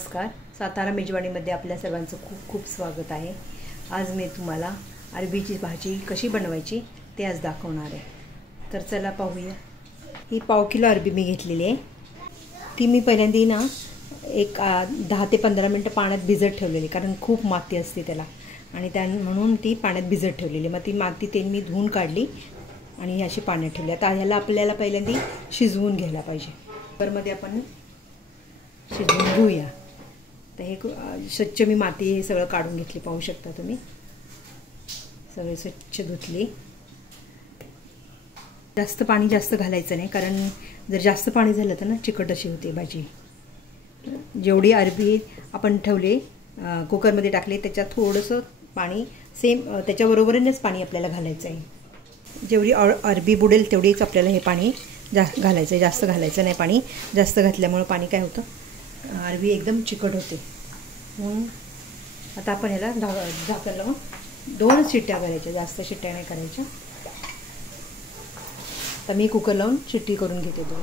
नमस्कार. सातारा मेजवानीमध्ये आपल्या सर्वांचं खूप खूप स्वागत आहे. आज मी तुम्हाला अरबीची भाजी कशी बनवायची ते आज दाखवणार आहे. तर चला पाहूया. ही पाव किलो अरबी मी घेतलेली आहे. ती मी पहिल्यांदा ना एक 10 ते 15 मिनटं पाण्यात भिजत ठेवलेली, कारण खूप माती असते त्याला, आणि म्हणून ती पाण्यात भिजत ठेवलेली. मग ती माती मी धुवून काढली आणि अशी पाण्यात ठेवली. आता ह्याला आपल्याला पहिल्यांदा शिजवून घ्यायला पाहिजे. कुकरमध्ये आपण शिजवून घेऊया. तर हे स्वच्छ मी माती हे सगळं काढून घेतली, पाहू शकता तुम्ही. सगळे स्वच्छ धुतली. जास्त पाणी घालायचं नाही, कारण जर जास्त पाणी झालं तर ना चिकट अशी होते भाजी. जेवढी अरबी आपण ठेवले कुकरमध्ये टाकले त्याच्यात थोडंसं पाणी सेम त्याच्याबरोबरच पाणी आपल्याला घालायचं आहे. जेवढी अरबी बुडेल तेवढीच आपल्याला हे पाणी घालायचं आहे. जास्त घालायचं नाही. पाणी जास्त घातल्यामुळे पाणी काय होतं, अरबी एकदम चिकट होते. म्हणून आता आपण ह्याला झाकण लावून 2 शिट्ट्या करायच्या, जास्त शिट्ट्या नाही करायच्या. तर मी कुकर लावून शिट्टी करून घेते 2.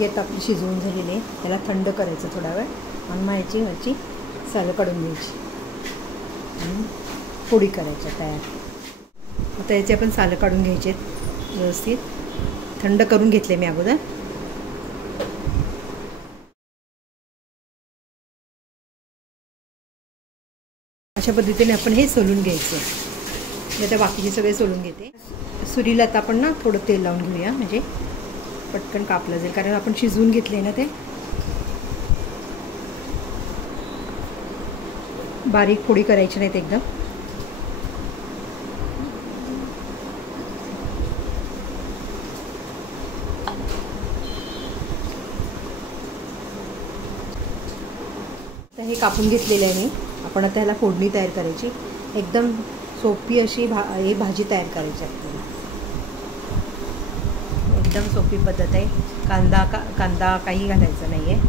येत आपली शिजवून झालेली आहे. त्याला थंड करायचं थोडा वेळ, आणि ह्याची सालं काढून घ्यायची आणि पोळी करायच्या तयार. आता याचे आपण सालं काढून घ्यायचे व्यवस्थित. थंड करून घेतले मी अगोदर. अशा पद्धतीने आपण हे सोलून घ्यायचं. आता बाकीचे सगळे सोलून घेते. सुरीला आता आपण ना थोडं तेल लावून घेऊया, म्हणजे पटकन कापलं जाईल, कारण आपण शिजवून घेतले ना. ते बारीक पोळी करायची नाहीत एकदम. तर हे कापून घेतलेलं आहे मी. आपण आता ह्याला फोडणी तयार करायची. एकदम सोपी अशी ही भाजी तयार करायची आपल्याला. एकदम सोपी पद्धत आहे. कांदा काही घालायचं नाही आहे.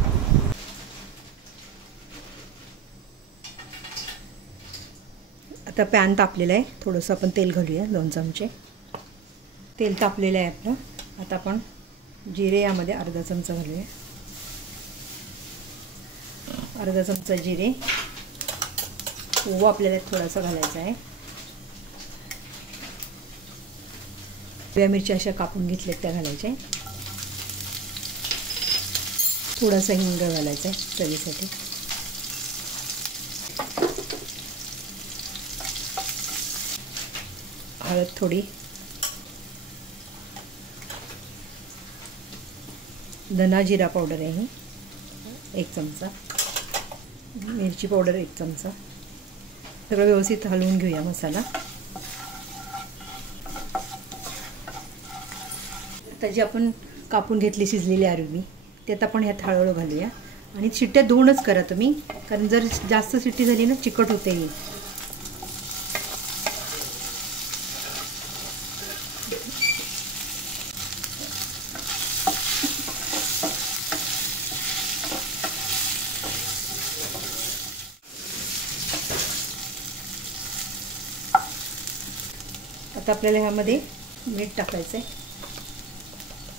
आता पॅन तापलेलं आहे. थोडंसं आपण तेल घालूया, 2 चमचे तेल तापलेलं आहे आपलं. आता आपण जिरे यामध्ये अर्धा चमचा घालूया. अर्धा चमचा जिरे. ओवा आपल्याला थोडासा घालायचा आहे. हिरव्या मिरच्या अशा कापून घेतल्यात त्या घालायच्या. थोडासा हिंग घालायचा आहे चवीसाठी. हळद थोडी. धना जिरा पावडर आहे 1 चमचा. मिरची पावडर 1 चमचा. सगळं व्यवस्थित हलवून घेऊया मसाला. आता जी आपण कापून घेतली शिजलेली अरबी ते आता आपण ह्यात हळूहळू घालूया. आणि शिट्ट्या 2च करा तुम्ही, कारण जर जास्त शिट्टी झाली ना चिकट होते ही. आता आपल्याला ह्यामध्ये मीठ टाकायचं आहे.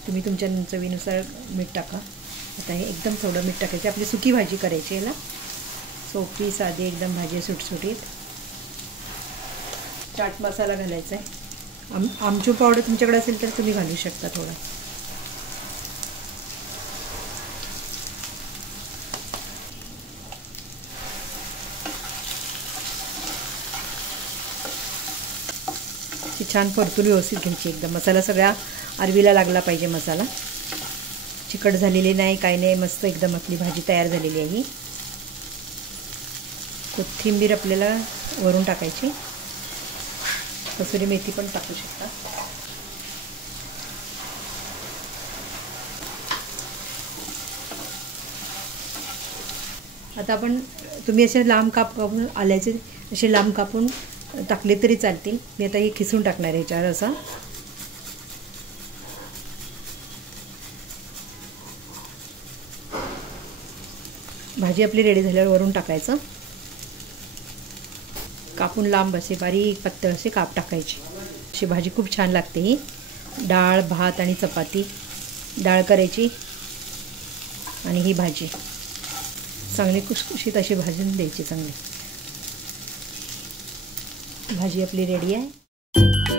तुम्ही तुमच्या चवीनुसार मीठ टाका. आता हे एकदम थोडं मीठ टाकायचं. आपली सुकी भाजी करायची याला. सोपी साधी एकदम भाजी, सुटसुटीत. चाट मसाला घालायचा आहे. आमचूर पावडर तुमच्याकडे असेल तर तुम्ही घालू शकता थोडा. छान परतून व्यवस्थित घ्यायची एकदम. मसाला सगळ्या अरबीला लागला पाहिजे मसाला. चिकट झालेली नाही, काही नाही. मस्त एकदम आपली भाजी तयार झालेली आहे. कोथिंबीर आपल्याला वरून टाकायची. कसुरी मेथी पण टाकू शकता. आता आपण तुम्ही असे लांब कापून आल्याचे असे लांब कापून टाकले तरी चालतील. मी आता हे खिसून टाकणार आहे याच्यावर असा. भाजी आपली रेडी झाल्यावर वरून टाकायचं. कापून लांब असे बारीक पातळ असे काप टाकायचे. अशी भाजी खूप छान लागते. ही डाळ भात आणि चपाती, डाळ करायची आणि ही भाजी चांगली खुसखुशीत अशी भाजून द्यायची. चांगली भाजी आपली रेडी आहे.